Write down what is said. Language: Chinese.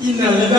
一男的